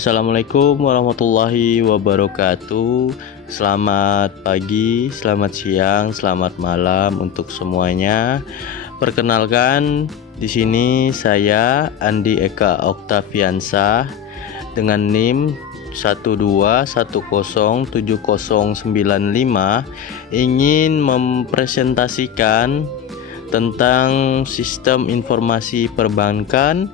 Assalamualaikum warahmatullahi wabarakatuh. Selamat pagi, selamat siang, selamat malam untuk semuanya. Perkenalkan, di sini saya Andi Eka Oktaviansa dengan NIM 1210709 ingin mempresentasikan tentang sistem informasi perbankan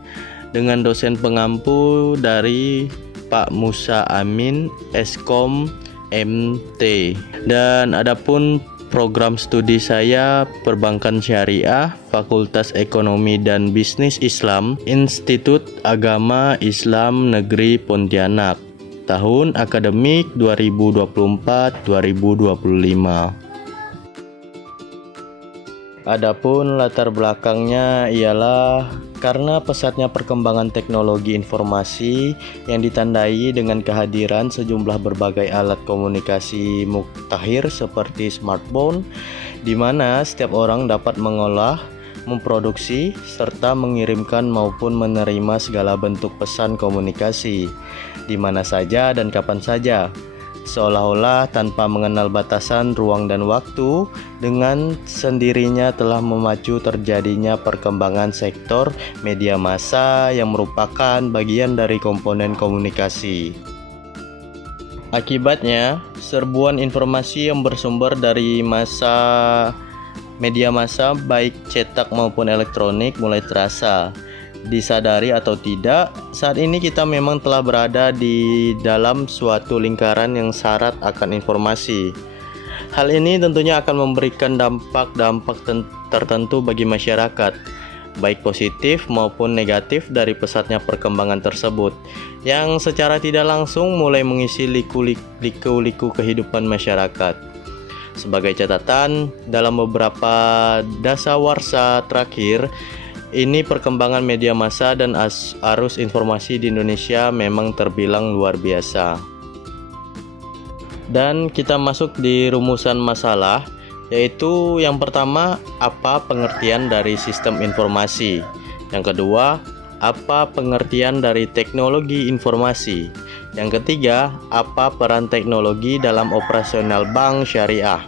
dengan dosen pengampu dari Pak Musa Amin, Eskom MT. Dan adapun program studi saya Perbankan Syariah, Fakultas Ekonomi dan Bisnis Islam, Institut Agama Islam Negeri Pontianak, tahun akademik 2024-2025. Adapun latar belakangnya ialah karena pesatnya perkembangan teknologi informasi yang ditandai dengan kehadiran sejumlah berbagai alat komunikasi mutakhir seperti smartphone, di mana setiap orang dapat mengolah, memproduksi, serta mengirimkan maupun menerima segala bentuk pesan komunikasi di mana saja dan kapan saja, seolah-olah tanpa mengenal batasan ruang dan waktu. Dengan sendirinya telah memacu terjadinya perkembangan sektor media massa yang merupakan bagian dari komponen komunikasi. Akibatnya, serbuan informasi yang bersumber dari media massa baik cetak maupun elektronik mulai terasa. Disadari atau tidak, saat ini kita memang telah berada di dalam suatu lingkaran yang syarat akan informasi. Hal ini tentunya akan memberikan dampak tertentu bagi masyarakat, baik positif maupun negatif dari pesatnya perkembangan tersebut, yang secara tidak langsung mulai mengisi liku-liku kehidupan masyarakat. Sebagai catatan, dalam beberapa dasawarsa terakhir, ini perkembangan media massa dan arus informasi di Indonesia memang terbilang luar biasa. Dan kita masuk di rumusan masalah, yaitu yang pertama, apa pengertian dari sistem informasi? Yang kedua, apa pengertian dari teknologi informasi? Yang ketiga, apa peran teknologi dalam operasional bank syariah?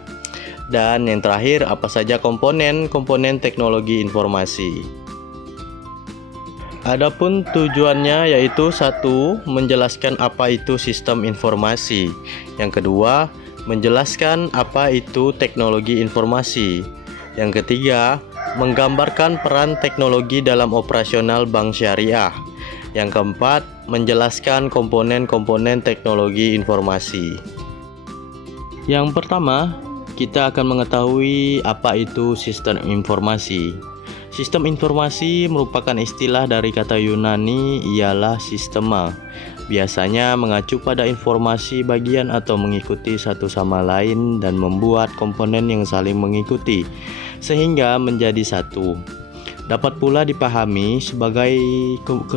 Dan yang terakhir, apa saja komponen teknologi informasi? Adapun tujuannya yaitu satu, menjelaskan apa itu sistem informasi. Yang kedua, menjelaskan apa itu teknologi informasi. Yang ketiga, menggambarkan peran teknologi dalam operasional bank syariah. Yang keempat, menjelaskan komponen-komponen teknologi informasi. Yang pertama, kita akan mengetahui apa itu sistem informasi. Sistem informasi merupakan istilah dari kata Yunani ialah sistema. Biasanya mengacu pada informasi bagian atau mengikuti satu sama lain dan membuat komponen yang saling mengikuti sehingga menjadi satu. Dapat pula dipahami sebagai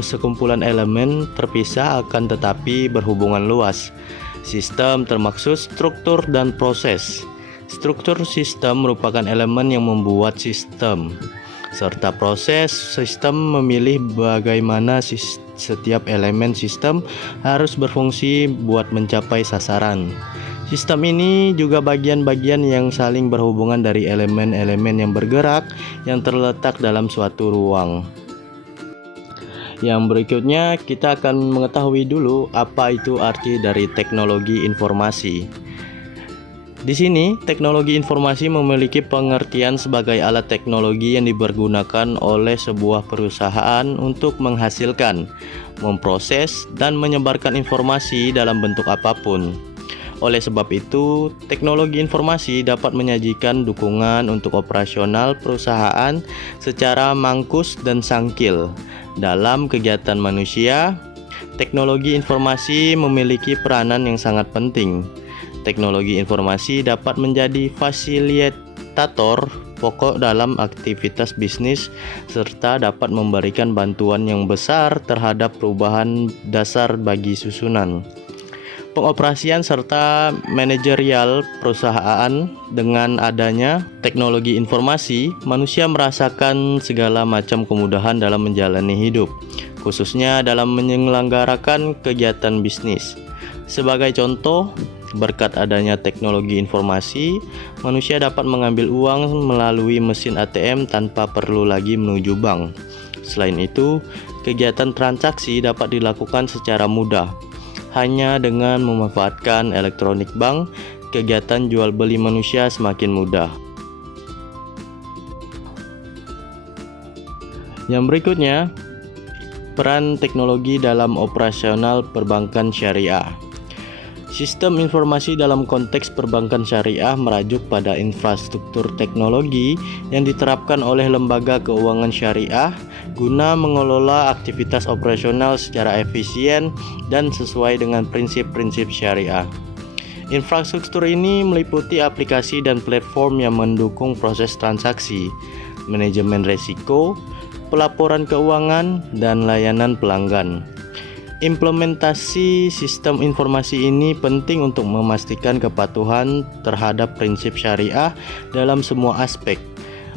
sekumpulan elemen terpisah akan tetapi berhubungan luas. Sistem termaksud struktur dan proses. Struktur sistem merupakan elemen yang membuat sistem, serta proses sistem memilih bagaimana setiap elemen sistem harus berfungsi buat mencapai sasaran. Sistem ini juga bagian-bagian yang saling berhubungan dari elemen-elemen yang bergerak yang terletak dalam suatu ruang. Yang berikutnya kita akan mengetahui dulu apa itu arti dari teknologi informasi. Di sini, teknologi informasi memiliki pengertian sebagai alat teknologi yang dipergunakan oleh sebuah perusahaan untuk menghasilkan, memproses, dan menyebarkan informasi dalam bentuk apapun. Oleh sebab itu, teknologi informasi dapat menyajikan dukungan untuk operasional perusahaan secara mangkus dan sangkil. Dalam kegiatan manusia, teknologi informasi memiliki peranan yang sangat penting. Teknologi informasi dapat menjadi fasilitator pokok dalam aktivitas bisnis serta dapat memberikan bantuan yang besar terhadap perubahan dasar bagi susunan pengoperasian serta manajerial perusahaan. Dengan adanya teknologi informasi, manusia merasakan segala macam kemudahan dalam menjalani hidup. khususnya dalam menyelenggarakan kegiatan bisnis. Sebagai contoh, berkat adanya teknologi informasi, manusia dapat mengambil uang melalui mesin ATM tanpa perlu lagi menuju bank. Selain itu, kegiatan transaksi dapat dilakukan secara mudah. Hanya dengan memanfaatkan elektronik bank, kegiatan jual beli manusia semakin mudah. Yang berikutnya, peran teknologi dalam operasional perbankan syariah. Sistem informasi dalam konteks perbankan syariah merujuk pada infrastruktur teknologi yang diterapkan oleh lembaga keuangan syariah guna mengelola aktivitas operasional secara efisien dan sesuai dengan prinsip-prinsip syariah. Infrastruktur ini meliputi aplikasi dan platform yang mendukung proses transaksi, manajemen risiko, pelaporan keuangan, dan layanan pelanggan. Implementasi sistem informasi ini penting untuk memastikan kepatuhan terhadap prinsip syariah dalam semua aspek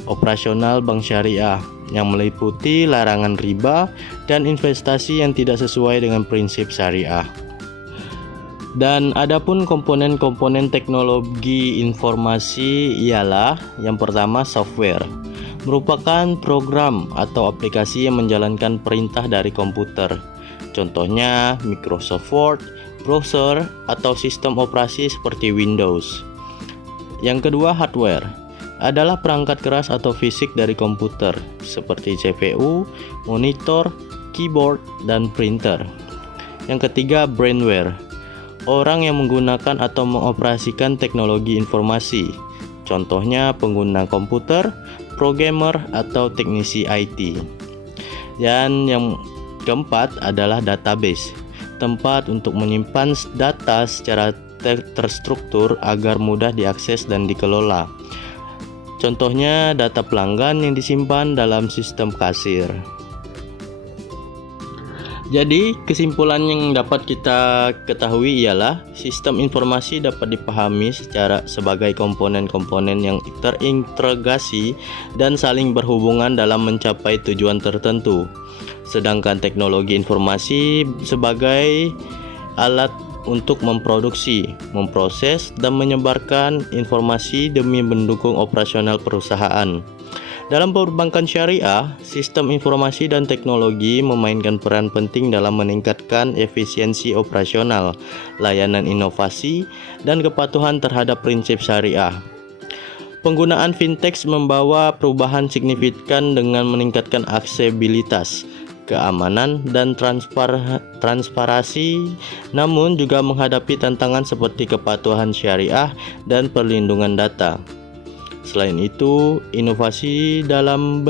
operasional bank syariah, yang meliputi larangan riba dan investasi yang tidak sesuai dengan prinsip syariah. Dan adapun komponen-komponen teknologi informasi ialah yang pertama, software. Merupakan program atau aplikasi yang menjalankan perintah dari komputer. Contohnya Microsoft Word, browser, atau sistem operasi seperti Windows. Yang kedua, hardware. Adalah perangkat keras atau fisik dari komputer seperti CPU, monitor, keyboard, dan printer. Yang ketiga, brainware. Orang yang menggunakan atau mengoperasikan teknologi informasi. Contohnya pengguna komputer, programmer, atau teknisi IT. Dan yang keempat adalah database, tempat untuk menyimpan data secara terstruktur agar mudah diakses dan dikelola. Contohnya data pelanggan yang disimpan dalam sistem kasir. Jadi, kesimpulan yang dapat kita ketahui ialah sistem informasi dapat dipahami sebagai komponen-komponen yang terintegrasi dan saling berhubungan dalam mencapai tujuan tertentu. Sedangkan teknologi informasi sebagai alat untuk memproduksi, memproses, dan menyebarkan informasi demi mendukung operasional perusahaan. Dalam perbankan syariah, sistem informasi dan teknologi memainkan peran penting dalam meningkatkan efisiensi operasional, layanan inovasi, dan kepatuhan terhadap prinsip syariah. Penggunaan fintech membawa perubahan signifikan dengan meningkatkan aksesibilitas, keamanan, dan transparansi, namun juga menghadapi tantangan seperti kepatuhan syariah dan perlindungan data. Selain itu, inovasi dalam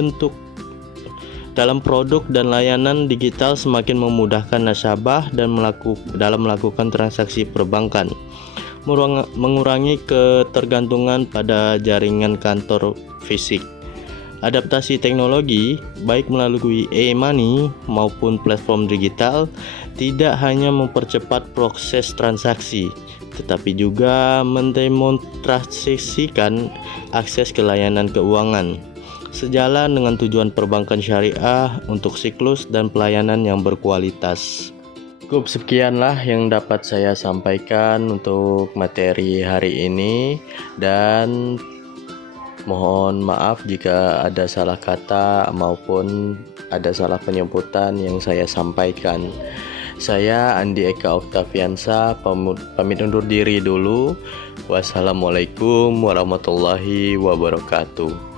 produk dan layanan digital semakin memudahkan nasabah dalam melakukan transaksi perbankan, mengurangi ketergantungan pada jaringan kantor fisik. Adaptasi teknologi, baik melalui e-money maupun platform digital, tidak hanya mempercepat proses transaksi, tetapi juga mendemonstrasikan akses ke layanan keuangan, sejalan dengan tujuan perbankan syariah untuk siklus dan pelayanan yang berkualitas. Cukup sekianlah yang dapat saya sampaikan untuk materi hari ini, dan mohon maaf jika ada salah kata maupun ada salah penyebutan yang saya sampaikan. Saya Andi Eka Oktaviansa pamit undur diri dulu. Wassalamualaikum warahmatullahi wabarakatuh.